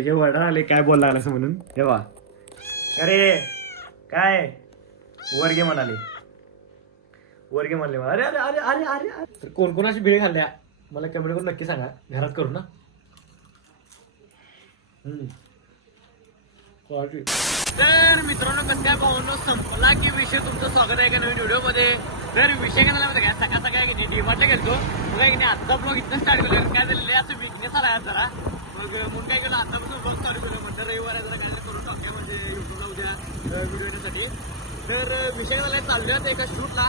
हे वडा आले काय बोलला असं म्हणून हे वा अरे काय वर्गे म्हणाले वर्गे म्हणले मला अरे अरे अरे अरे अरे अरे कोण कोणाची भेळ खाल्ल्या मला कमेंट करून नक्की सांगा घरात करू ना. तर मित्रांनो कसं काय पाहून संपला की विषय तुमचं स्वागत आहे का नवीन व्हिडिओमध्ये. तर विषय काय झाला काय सकाळ सकाळ की नाही डीमार्टला गेलो मग काय की नाही आजचा ब्लॉग इथं स्टार्ट केलं काय झालेलं असं बिझनेस आला जरा मग म्हणून काय केलं आतापासून ब्लॉग चालू केलं म्हणलं रविवार जरा काय करून टाकूया म्हणजे युट्यूबला उद्या व्हिडिओ येण्यासाठी. तर विषय मला चाललं एका शूटला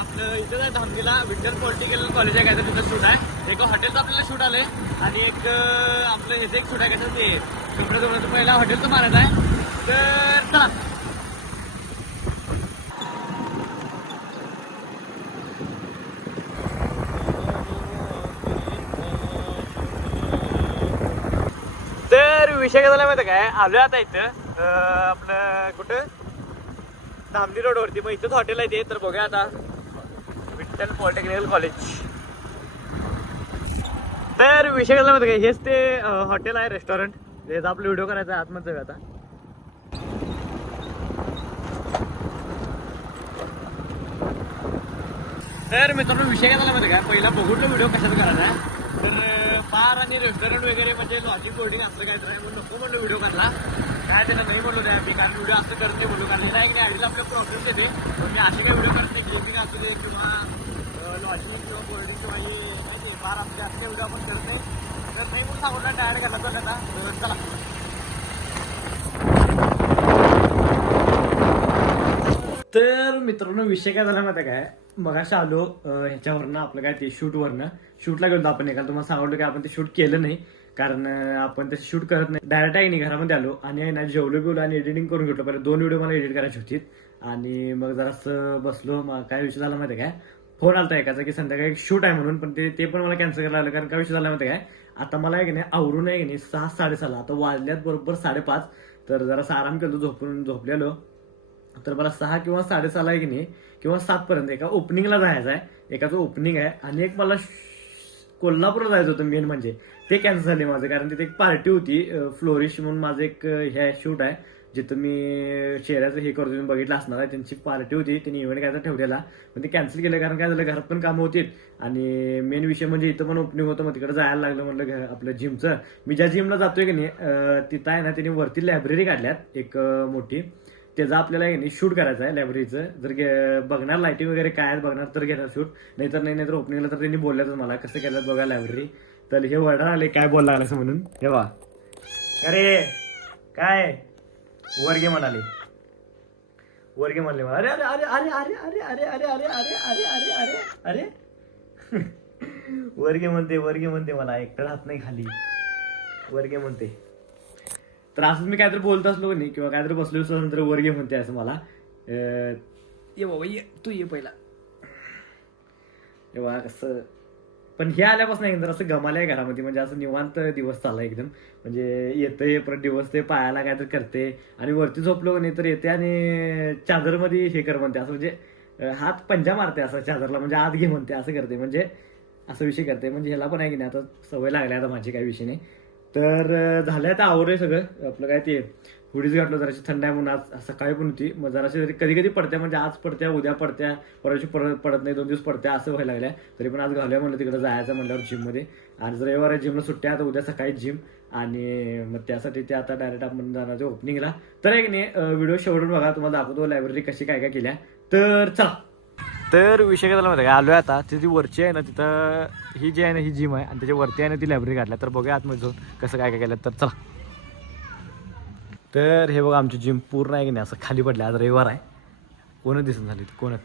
आपलं इथं धामणीला विठ्ठल पॉलिटिकल कॉलेज आहे काय तर तिथं शूट आहे. एक हॉटेलचं आपल्याला शूट आलंय आणि एक आपलं ह्याचं एक शूट आहे काय ते शंभर पहिला हॉटेलचं मारायचं आहे. तर चला तर विषय काय झाला माहिती काय आलो आता इथं आपलं कुठं धामणी रोडवरती मग इथंच हॉटेल आहे ते. तर बघूया आता विठ्ठल पॉलिटेक्निकल कॉलेज. तर विषय काय झाला माहिती काय हेच ते हॉटेल आहे रेस्टॉरंट हेच आपलं व्हिडिओ करायचा आहे आतमध्ये जाऊया आता. तर मित्रांनो विषय काय झाला माहिती काय पहिला बघून व्हिडिओ कशाचा करायचा आहे. तर बार आणि रेस्टॉरंट वगैरे म्हणजे लॉजिक बोर्डिंग असं काय तर म्हणून नको म्हणलं व्हिडिओ करला काय त्याला नाही म्हणलो त्या मी कारण व्हिडिओ असं करत नाही बोललो कारण नाही की आयडीला आपल्या प्रॉब्लेम्स येते पण मी असे काही व्हिडिओ करत नाही ग्लेजिंग असू दे किंवा लॉजिक किंवा बोर्डिंग किंवा हे माहिती बार असते असं व्हिडिओ आपण करत नाही. तर नाही म्हणून सांगून डायरेक्ट घाला तर आता चला. तर मित्रांनो विषय काय झाला माहिती काय मगाशी आलो ह्याच्यावरनं आपलं काय ते शूटवरनं शूटला गेलो आपण एकाला तुम्हाला सांगितलं की आपण ते शूट केलं नाही कारण आपण ते शूट करत नाही डायरेक्ट आहे नाही घरामध्ये आलो आणि ना जेवलो बिवलो आणि एडिटिंग करून घेतलं पहिले 2 व्हिडिओ मला एडिट करायची होती आणि मग जरासं बसलो मग काय विषय झाला माहिती काय फोन आलता एकाचा की संध्याकाळी एक शूट आहे म्हणून पण ते पण मला कॅन्सल करायला लागलं कारण काय विषय झाला माहिती काय आता मला आहे की नाही आवरून आहे की नाही 6-6:30 आता वाजल्यात बरोबर 5:30 तर जरासा आराम केलो झोपलेलो. तर मला 6 किंवा 6:30 आहे की नाही किंवा 7 पर्यंत एका ओपनिंगला जायचं आहे एकाचं ओपनिंग आहे आणि एक मला कोल्हापूरला जायचं होतं मेन म्हणजे ते कॅन्सल झाले माझं कारण तिथे एक पार्टी होती फ्लोरिश म्हणून माझं एक हे शूट आहे जिथं मी चेहऱ्याचं हे करतो तुम्ही बघितलं असणार आहे त्यांची पार्टी होती त्यांनी इव्हेंट काय ठेवलेला पण ते कॅन्सल केलं कारण काय झालं घरात पण कामं होती आणि मेन विषय म्हणजे इथं पण ओपनिंग होतं मग तिकडे जायला लागलं म्हटलं आपलं जिमचं मी ज्या जिमला जातोय की नाही तिथं आहे ना त्यांनी वरती लायब्ररी काढल्यात एक मोठी त्याचा आपल्याला शूट करायचं आहे लायब्ररीचं जर बघणार लाईटिंग वगैरे काय बघणार तर घेणार शूट नाहीतर ओपनिंगला तर त्यांनी बोलल्याच मला कसं केलं बघा लायब्ररी. तर हे वडा आले काय बोलला असं म्हणून हे वा अरे काय वर्गे म्हणाले वर्गे म्हणले मला अरे अरे अरे अरे अरे अरे अरे अरे अरे अरे अरे अरे अरे अरे वर्गे म्हणते मला एकटं राहत नाही खाली वर्गे म्हणते. तर असंच मी काहीतरी बोलत असलो नाही किंवा काहीतरी बसलो असलो नंतर वर्गे म्हणते असं मला ये बाबा ये तू ये पहिला ये बा कसं पण हे आल्यापासून एकदम असं गमालंय घरामध्ये म्हणजे असं निवांत दिवस चालला एकदम म्हणजे येतंय परत दिवस ते पायाला काहीतरी करते आणि वरती झोपलो नाही तर येते आणि चादरमध्ये हे कर म्हणते असं म्हणजे हात पंजा मारते असं चादरला म्हणजे आत घे म्हणते असं करते म्हणजे असं विषय करते म्हणजे ह्याला पण आहे की नाही आता सवय लागली आता माझी काही विषय नाही. तर झालं आता आवडलंय सगळं आपलं काय ते हुडीच घातलं जराशी थंड आहे म्हणून आज सकाळी पण होती मग जराशी कधी कधी पडत्या म्हणजे आज पडत्या उद्या पडत्या परवाची पडत नाही 2 दिवस पडत्या असं व्हायला लागल्या तरी पण आज घालूया म्हणलं तिकडे जायचं म्हणल्यावर जिममध्ये आज रविवार जिमला सुट्ट्या आता उद्या सकाळी जिम आणि मग त्यासाठी ते आता डायरेक्ट आपण जाणार ते ओपनिंगला. तर एक नाही व्हिडिओ शेवटून बघा तुम्हाला दाखवतो लायब्ररी कशी काय काय केल्या. तर चला तर विषय काय झाला माहिती काय आलोय आता ती वरची आहे ना तिथं ही जी आहे ना ही जिम आहे आणि त्याच्या वरती आहे ना ती लायब्ररी काढल्या तर बघूया आतमध्ये जाऊन कसं काय काय केलं तर चला. तर हे बघा आमची जिम पूर्ण आहे की नाही असं खाली पडलं आज रविवार आहे कोणच दिसून झाली कोणच.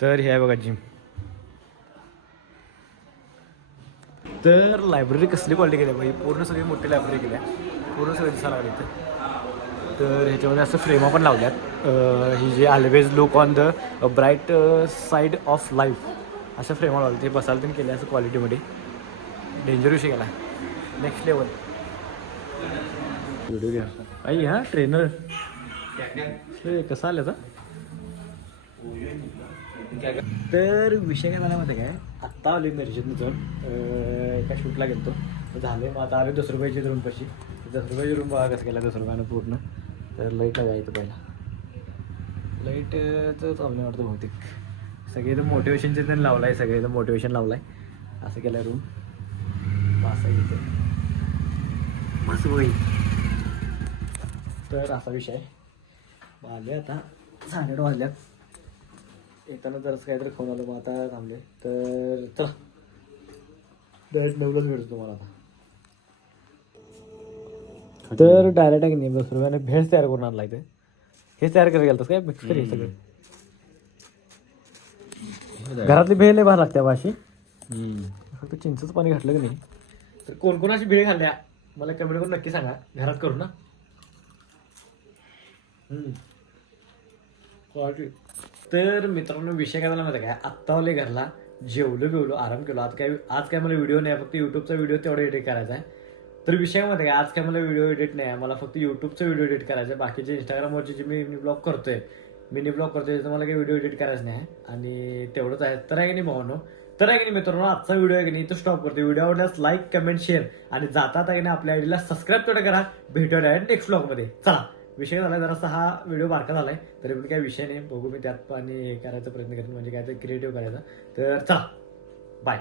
तर हे आहे बघा जिम. तर लायब्ररी कसली क्वालिटी केली आहे पूर्ण सगळी मोठी लायब्ररी केली आहे पूर्ण सगळं दिसायला लागली इथं. तर ह्याच्यामध्ये असं फ्रेमा पण लावल्यात ही जे always look on the bright side of life अशा फ्रेमा लावल्या ते बसायला पण केल्या असं क्वालिटीमध्ये डेंजर विषय केला नेक्स्ट लेवल. व्हिडिओ घ्या आई हा ट्रेनर कसं आलं तर तर विषय काय झाला माहिती काय आत्ता आलो मिरजेतनं जाऊन एका शूटला गेलो झाले मग आता आले 10 रुपयाची रूम पशी. 10 रुपयाची रूम बघा कसं केला 10 रुपयानं पूर्ण. तर लाईट लागायचं पहिला. लाईटचं प्रॉब्लेम वाटतं बहुतेक. सगळे इथं मोटिवेशनचे त्यांनी लावलं आहे, सगळे इथं मोटिवेशन लावलं आहे. असं केलं रूम असं इथं मस्त बघ. तर असा विषय आले आता 8:30 वाजल्यात. येताना जरासं काहीतरी खाऊन आलो मग आता थांबले. तर चला डायरेक्ट 9लाच भेटतो तुम्हाला आता. तर डायरेक्ट आहे की नाही 10 रुपयाने भेळ तयार करून आणला इथे. हेच तयार करायला गेलतस काय मिक्स करी सगळं. घरातली भेळ लय भारी लागते अशी. फक्त चिंचचं पाणी घातलं की नाही. तर कोण कोण अशी भेळ खाल्ल्या मला कमेंट करून नक्की सांगा. घरात करू ना. तर मित्रांनो विषय काय झाला माहिती काय, आत्ता आले घरला, जेवलो बिवलो आराम केलो. आज काय मला व्हिडिओ नाही, फक्त युट्यूबचा व्हिडिओ तेवढा एडिट करायचा आहे. तर विषय मध्ये काय, आज काय मला व्हिडिओ एडिट नाही आहे, मला फक्त युट्यूबचा व्हिडिओ एडिट करायचा आहे. बाकीचे इंस्टाग्रामवरचे जे मी ब्लॉग करतोय त्याचं मला काही व्हिडिओ एडिट करायचं नाही आहे. आणि तेवढंच आहे. तर आहे की नाही भावानो, तर आहे की नाही मित्रांनो, आजचा व्हिडिओ आहे की नाही तो स्टॉप करतो. व्हिडिओ आवडल्यास लाईक कमेंट शेअर आणि जातात आहे की नाही आपल्या आयडीला सबस्क्राईब तेवढं करा. भेटूया नेक्स्ट ब्लॉगमध्ये. चला विषय झाला जरासा हा व्हिडिओ बारका झालाय तरी पण काही विषय नाही. बघू मी त्यात आणि हे करायचा प्रयत्न करेन, म्हणजे काय ते क्रिएटिव्ह करायचा. तर चला बाय.